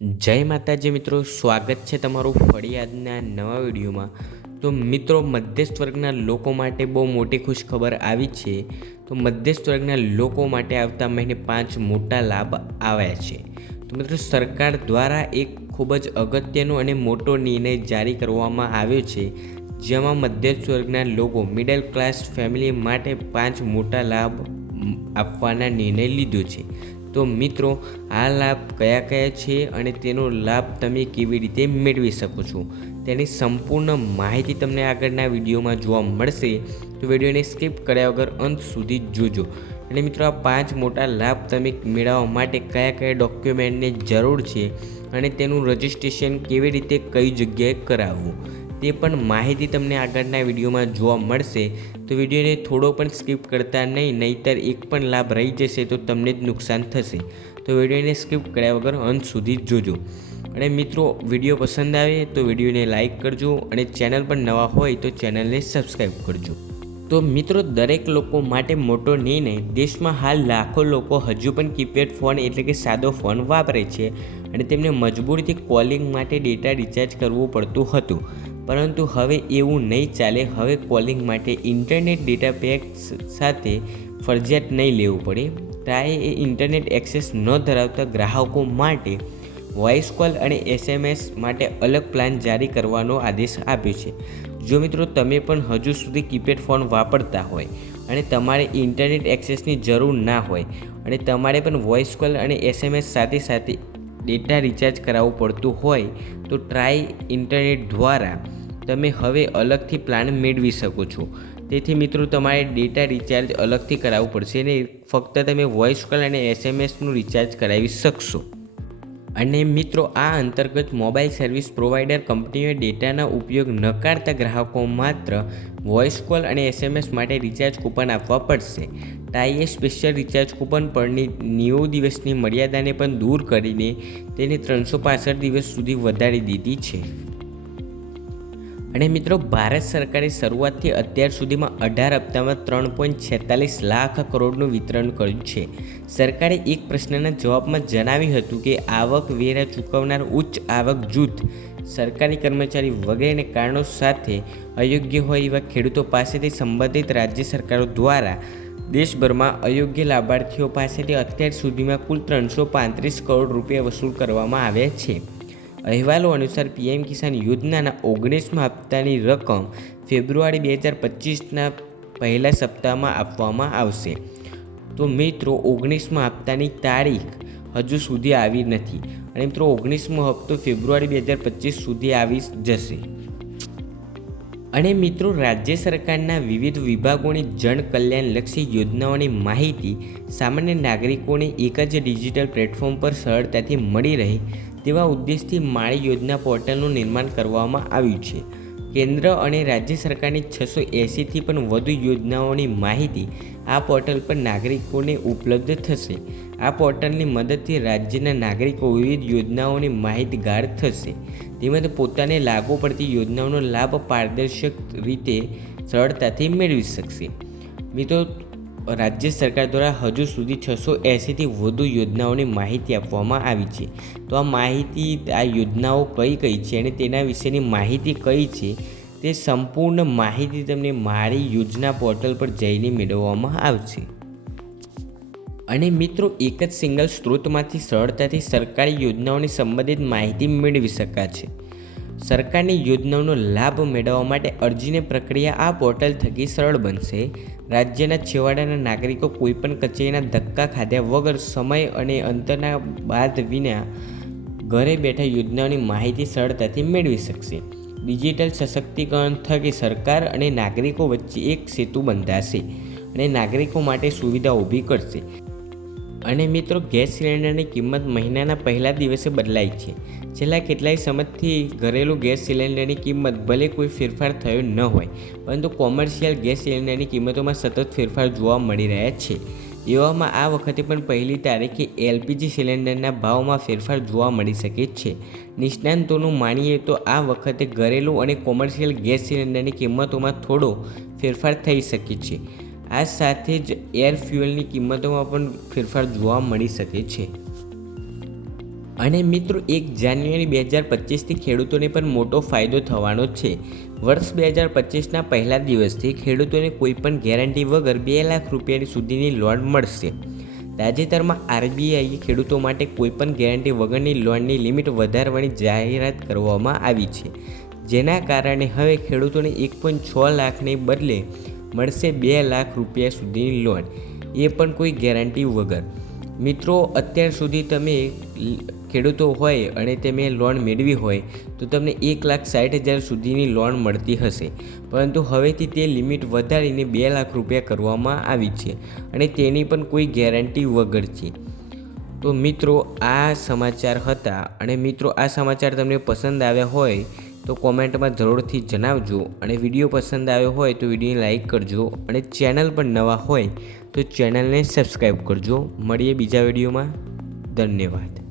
જય માતાજી મિત્રો, સ્વાગત છે તમારું ફરી આજના નવા વિડીયોમાં। તો મિત્રો, મધ્યસ્થ વર્ગના લોકો માટે બહુ મોટી ખુશખબર આવી છે। તો મધ્યસ્થ વર્ગના લોકો માટે આવતા મહિને 5 મોટા લાભ આવ્યા છે। તો મિત્રો, સરકાર દ્વારા એક ખૂબ જ અગત્યનો અને મોટો નિર્ણય જારી કરવામાં આવ્યો છે, જેમાં મધ્યસ્થ વર્ગના લોકો મિડલ ક્લાસ ફેમિલી માટે 5 મોટા લાભ આપવાના નિર્ણય લીધો છે। તો મિત્રો, આ લાભ કયા કયા છે અને તેનો લાભ તમે કેવી રીતે મેળવી શકો છો તેની સંપૂર્ણ માહિતી તમને આગળના વિડીયોમાં જોવા મળશે। તો વિડીયોને સ્કીપ કર્યા વગર અંત સુધી જોજો। અને મિત્રો, આ 5 મોટા લાભ તમે મેળવવા માટે કયા કયા ડોક્યુમેન્ટની જરૂર છે અને તેનું રજિસ્ટ્રેશન કેવી રીતે કઈ જગ્યાએ કરાવવું તે પણ માહિતી તમને આગળના વિડીયોમાં જોવા મળશે। તો વિડીયોને થોડો પણ સ્કીપ કરતા નહીંતર એક પણ લાભ રહી જશે તો તમને જ નુકસાન થશે। તો વિડીયોને સ્કીપ કર્યા વગર અંત સુધી જોજો। અને મિત્રો, વિડીયો પસંદ આવે તો વિડીયોને લાઇક કરજો અને ચેનલ પર નવા હોય તો ચેનલને સબસ્ક્રાઈબ કરજો। તો મિત્રો, દરેક લોકો માટે મોટો નિર્ણય। દેશમાં હાલ લાખો લોકો હજુ પણ કીપેડ ફોન એટલે કે સાદો ફોન વાપરે છે અને તેમને મજબૂરીથી કોલિંગ માટે ડેટા રિચાર્જ કરવું પડતું હતું, પરંતુ હવે એવું નહીં ચાલે। હવે કોલિંગ માટે ઇન્ટરનેટ ડેટા પેક સાથે ફરજિયાત નહીં લેવું પડે। ટ્રાઈએ ઇન્ટરનેટ એક્સેસ ન ધરાવતા ગ્રાહકો માટે વોઇસ કોલ અને SMS માટે અલગ પ્લાન જારી કરવાનો આદેશ આપ્યો છે। જો મિત્રો, તમે પણ હજુ સુધી કીપેડ ફોન વાપરતા હોય અને તમારે ઇન્ટરનેટ એક્સેસની જરૂર ના હોય અને તમારે પણ વોઇસ કોલ અને SMS સાથે સાથે ડેટા રિચાર્જ કરાવવું પડતું હોય તો ટ્રાય ઇન્ટરનેટ દ્વારા તમે હવે અલગથી પ્લાન મેળવી શકો છો। તેથી મિત્રો, તમારે ડેટા રિચાર્જ અલગથી કરાવવું પડશે ને ફક્ત તમે વોઇસ કોલ અને SMSનું રિચાર્જ કરાવી શકશો। અને મિત્રો, આ અંતર્ગત મોબાઈલ સર્વિસ પ્રોવાઈડર કંપનીઓએ ડેટાના ઉપયોગ નકારતા ગ્રાહકો માત્ર વોઇસ કોલ અને SMS માટે રિચાર્જ કૂપન આપવા પડશે। ટ્રાઈએ સ્પેશિયલ રિચાર્જ કૂપન પરની 90 દિવસની મર્યાદાને પણ દૂર કરીને તેને 365 દિવસ સુધી વધારી દીધી છે। અને મિત્રો, ભારત સરકારે શરૂઆતથી અત્યાર સુધીમાં 18 હપ્તામાં 3.46 લાખ કરોડનું વિતરણ કર્યું છે। સરકારે એક પ્રશ્નના જવાબમાં જણાવ્યું હતું કે આવકવેરા ચૂકવનાર ઉચ્ચ આવક જૂથ, સરકારી કર્મચારી વગેરેને કારણો સાથે અયોગ્ય હોય એવા ખેડૂતો પાસેથી સંબંધિત રાજ્ય સરકારો દ્વારા દેશભરમાં અયોગ્ય લાભાર્થીઓ પાસેથી અત્યાર સુધીમાં કુલ 335 કરોડ રૂપિયા વસૂલ કરવામાં આવ્યા છે। અહેવાલો અનુસાર PM કિસાન યોજનાના 19મા હપ્તાની રકમ ફેબ્રુઆરી 2025ના પહેલા સપ્તાહમાં આપવામાં આવશે। તો મિત્રો, 19મા હપ્તાની તારીખ હજુ સુધી આવી નથી અને મિત્રો 19મો હપ્તો ફેબ્રુઆરી 2025 સુધી આવી જશે। અને મિત્રો, રાજ્ય સરકારના વિવિધ વિભાગોની જન કલ્યાણલક્ષી યોજનાઓની માહિતી સામાન્ય નાગરિકોને એક જ ડિજિટલ પ્લેટફોર્મ પર સરળતાથી મળી રહે તેવા ઉદ્દેશથી મારી યોજના પોર્ટલનું નિર્માણ કરવામાં આવ્યું છે। કેન્દ્ર અને રાજ્ય સરકારની 680થી પણ વધુ યોજનાઓની માહિતી આ પોર્ટલ પર નાગરિકોને ઉપલબ્ધ થશે। આ પોર્ટલની મદદથી રાજ્યના નાગરિકો વિવિધ યોજનાઓની માહિતગાર થશે, તેમજ પોતાને લાગુ પડતી યોજનાઓનો લાભ પારદર્શક રીતે સરળતાથી મેળવી શકશે। મિત્રો, રાજ્ય સરકાર દ્વારા હજુ સુધી 680થી વધુ યોજનાઓની માહિતી આપવામાં આવી છે। તો આ યોજનાઓ કઈ કઈ છે અને તેના વિશેની માહિતી કઈ છે તે સંપૂર્ણ માહિતી તમને મારી યોજના પોર્ટલ પર જઈને મેળવવામાં આવશે। અને મિત્રો, એક જ સિંગલ સ્ત્રોતમાંથી સરળતાથી સરકારી યોજનાઓની સંબંધિત માહિતી મેળવી શકાશે। સરકારની યોજનાઓનો લાભ મેળવવા માટે અરજીની પ્રક્રિયા આ પોર્ટલ થકી સરળ બનશે। રાજ્યના છેવાડાના નાગરિકો કોઈપણ કચેરીના ધક્કા ખાધ્યા વગર સમય અને અંતરના બાદ વિના ઘરે બેઠા યોજનાઓની માહિતી સરળતાથી મેળવી શકશે। ડિજિટલ સશક્તિકરણ થકી સરકાર અને નાગરિકો વચ્ચે એક સેતુ બંધાશે અને નાગરિકો માટે સુવિધા ઊભી કરશે। અને મિત્રો, ગેસ સિલિન્ડરની કિંમત મહિનાના પહેલા દિવસે બદલાઈ છે। છેલ્લા કેટલાય સમયથી ઘરેલું ગેસ સિલિન્ડરની કિંમત ભલે કોઈ ફેરફાર થયો ન હોય, પરંતુ કોમર્શિયલ ગેસ સિલિન્ડરની કિંમતોમાં સતત ફેરફાર જોવા મળી રહ્યા છે। એવામાં આ વખતે પણ પહેલી તારીખે LPG સિલિન્ડરના ભાવમાં ફેરફાર જોવા મળી શકે છે। નિષ્ણાંતોનું માનીએ તો આ વખતે ઘરેલું અને કોમર્શિયલ ગેસ સિલિન્ડરની કિંમતોમાં થોડો ફેરફાર થઈ શકે છે। આ સાથે જ એર ફ્યુઅલની કિંમતોમાં પણ ફેરફાર જોવા મળી શકે છે। અને મિત્રો 1 જાન્યુઆરી 2025થી ખેડૂતોને પણ મોટો ફાયદો થવાનો છે. વર્ષ 2025ના પહેલા દિવસથી ખેડૂતોને કોઈપણ ગેરંટી વગર 2 લાખ રૂપિયા સુધીની લોન મળશે. તાજેતરમાં આરબીઆઈએ ખેડૂતો માટે કોઈપણ ગેરંટી વગરની લોનની લિમિટ વધારવાની જાહેરાત કરવામાં આવી છે, જેના કારણે હવે ખેડૂતોને 1.6 લાખને બદલે મળશે 2 લાખ રૂપિયા સુધીની લોન, એ પણ કોઈ ગેરંટી વગર. મિત્રો, અત્યાર સુધી તમે ખેડૂતો હોય અને તમે લોન મેળવી હોય તો તમને 1,60,000 સુધીની લોન મળતી હશે, પરંતુ હવેથી તે લિમિટ વધારીને 2 લાખ રૂપિયા કરવામાં આવી છે અને તેની પણ કોઈ ગેરંટી વગર છે. તો મિત્રો, આ સમાચાર હતા અને મિત્રો આ સમાચાર તમને પસંદ આવ્યા હોય તો કોમેન્ટમાં જરૂરથી જણાવજો અને વિડીયો પસંદ આવ્યો હોય તો વિડીયોને લાઈક કરજો અને ચેનલ પર નવા હોય તો ચેનલને સબસ્ક્રાઈબ કરજો. મળીએ બીજા વિડીયોમાં. ધન્યવાદ.